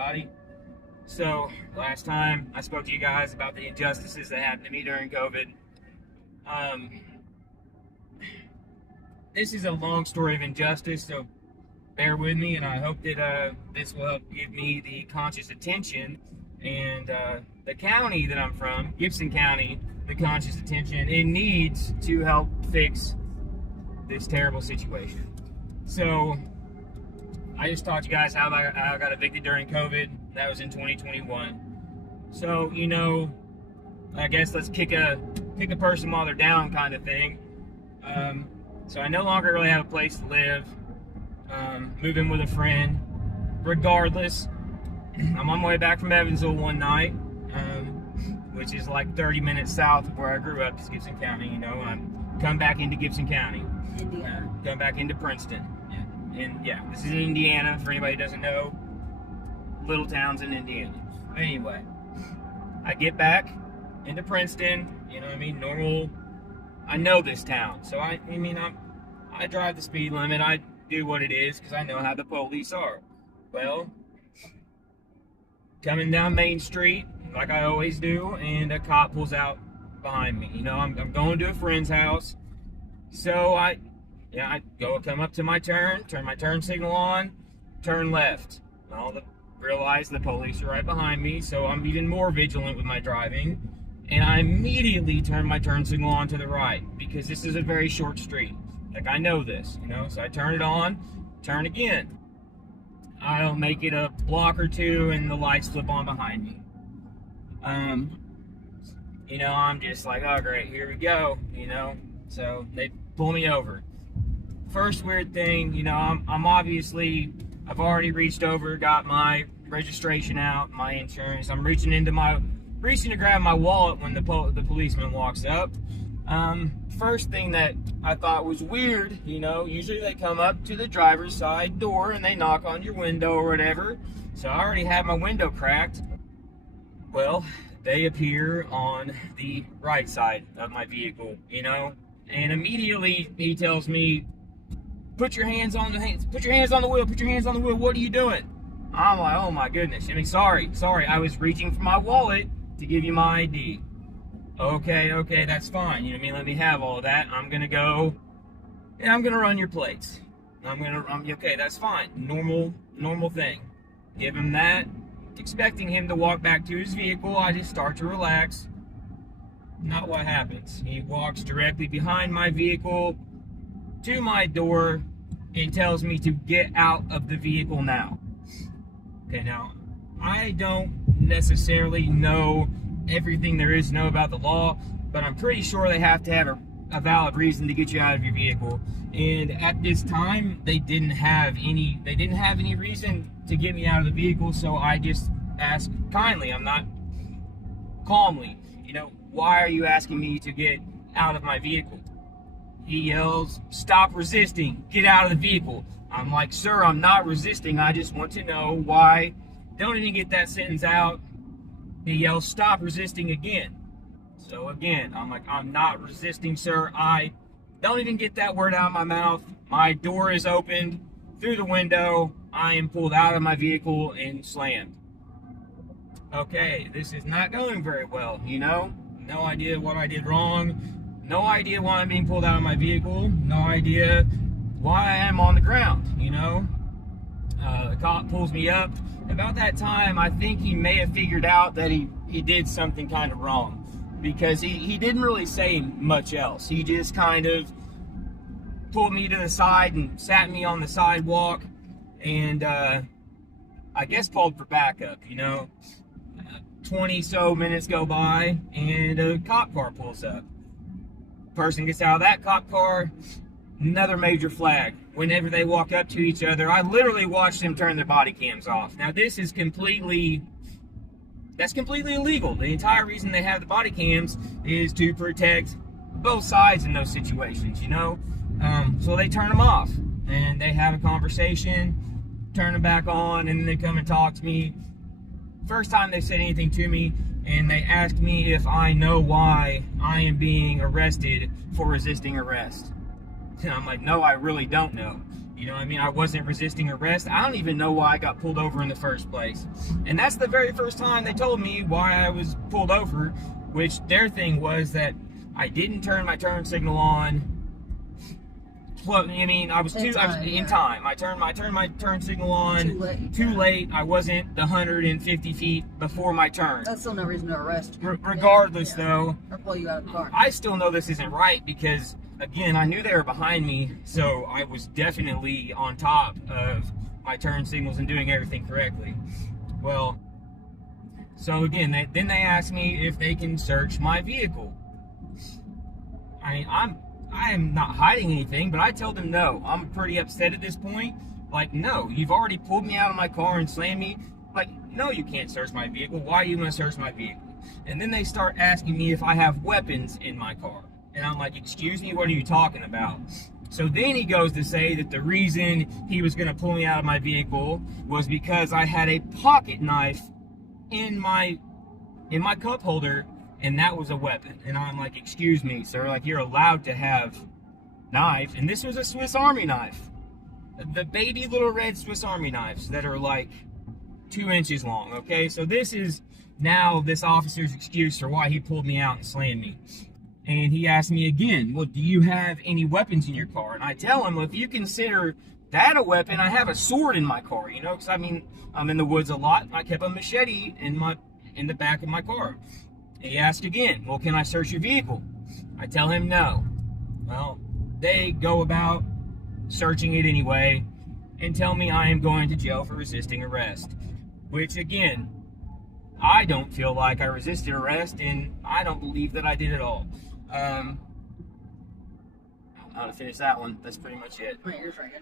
everybody. So, last time I spoke to you guys about the injustices that happened to me during COVID. This is a long story of injustice, so bear with me, and I hope that this will help give me the conscious attention and the county that I'm from, Gibson County, the conscious attention it needs to help fix this terrible situation. So, I just taught you guys how I got evicted during COVID. That was in 2021. So, I guess let's kick a person while they're down kind of thing. So I no longer really have a place to live. Move in with a friend. Regardless, I'm on my way back from Evansville one night, which is like 30 minutes south of where I grew up, is Gibson County. I'm come back into Gibson County. Indiana. Come back into Princeton. And yeah, this is in Indiana, for anybody who doesn't know. Little towns in Indiana. Anyway, I get back into Princeton, normal. I know this town, so I drive the speed limit. I do what it is because I know how the police are. Well, coming down Main Street like I always do, and a cop pulls out behind me. I'm going to a friend's house, so I come up to my turn my turn signal on, turn left. Realize the police are right behind me, so I'm even more vigilant with my driving. And I immediately turn my turn signal on to the right because this is a very short street. Like, I know this, so I turn it on, turn again. I don't make it a block or two and the lights flip on behind me. I'm just like, oh great, here we go, So they pull me over. First weird thing, I'm obviously, I've already reached over, got my registration out, my insurance. I'm reaching to grab my wallet when the policeman walks up. First thing that I thought was weird, usually they come up to the driver's side door and they knock on your window or whatever. So I already had my window cracked. Well, they appear on the right side of my vehicle, and immediately he tells me, put your hands on the wheel, what are you doing? I'm like, oh my goodness, sorry, I was reaching for my wallet to give you my ID. Okay, that's fine, let me have all of that. I'm gonna go, and I'm gonna run your plates. Okay, that's fine, normal thing. Give him that, expecting him to walk back to his vehicle. I just start to relax. Not what happens. He walks directly behind my vehicle to my door and tells me to get out of the vehicle now. Okay, now, I don't necessarily know everything there is to know about the law, but I'm pretty sure they have to have a valid reason to get you out of your vehicle. And at this time, they didn't have any reason to get me out of the vehicle, so I just asked kindly, calmly, why are you asking me to get out of my vehicle? He yells, stop resisting, get out of the vehicle. I'm like, sir, I'm not resisting, I just want to know why. Don't even get that sentence out. He yells, stop resisting again. So again, I'm like, I'm not resisting, sir. I don't even get that word out of my mouth. My door is opened through the window. I am pulled out of my vehicle and slammed. Okay, this is not going very well, No idea what I did wrong. No idea why I'm being pulled out of my vehicle. No idea why I am on the ground, The cop pulls me up. About that time, I think he may have figured out that he did something kind of wrong, because he didn't really say much else. He just kind of pulled me to the side and sat me on the sidewalk and I guess called for backup, 20 so minutes go by and a cop car pulls up. Person gets out of that cop car, another major flag. Whenever they walk up to each other, I literally watched them turn their body cams off. Now this is completely illegal. The entire reason they have the body cams is to protect both sides in those situations, So they turn them off and they have a conversation, turn them back on, and then they come and talk to me. First time they said anything to me, and they asked me if I know why I am being arrested for resisting arrest. And I'm like, no, I really don't know. You know what I mean? I wasn't resisting arrest. I don't even know why I got pulled over in the first place. And that's the very first time they told me why I was pulled over, which their thing was that I didn't turn my turn signal on. I mean, I was in time. I turned my turn signal on too late. I wasn't the 150 feet before my turn. That's still no reason to arrest you. Regardless, though, or pull you out of the car. I still know this isn't right because, again, I knew they were behind me, so I was definitely on top of my turn signals and doing everything correctly. Well, so again, then they asked me if they can search my vehicle. I mean, I am not hiding anything, but I tell them no. I'm pretty upset at this point. Like, no, you've already pulled me out of my car and slammed me. Like, no, you can't search my vehicle. Why are you going to search my vehicle? And then they start asking me if I have weapons in my car. And I'm like, excuse me, what are you talking about? So then he goes to say that the reason he was going to pull me out of my vehicle was because I had a pocket knife in my cup holder, and that was a weapon. And I'm like, excuse me, sir, like, you're allowed to have knife. And this was a Swiss Army knife. The baby little red Swiss Army knives that are like 2 inches long, okay? So this is now this officer's excuse for why he pulled me out and slammed me. And he asked me again, well, do you have any weapons in your car? And I tell him, well, if you consider that a weapon, I have a sword in my car, you know? Because, I mean, I'm in the woods a lot. I kept a machete in the back of my car. He asked again, well, can I search your vehicle? I tell him no. Well, they go about searching it anyway and tell me I am going to jail for resisting arrest. Which, again, I don't feel like I resisted arrest, and I don't believe that I did at all. I'm going to finish that one. That's pretty much it. Wait, you're drinking.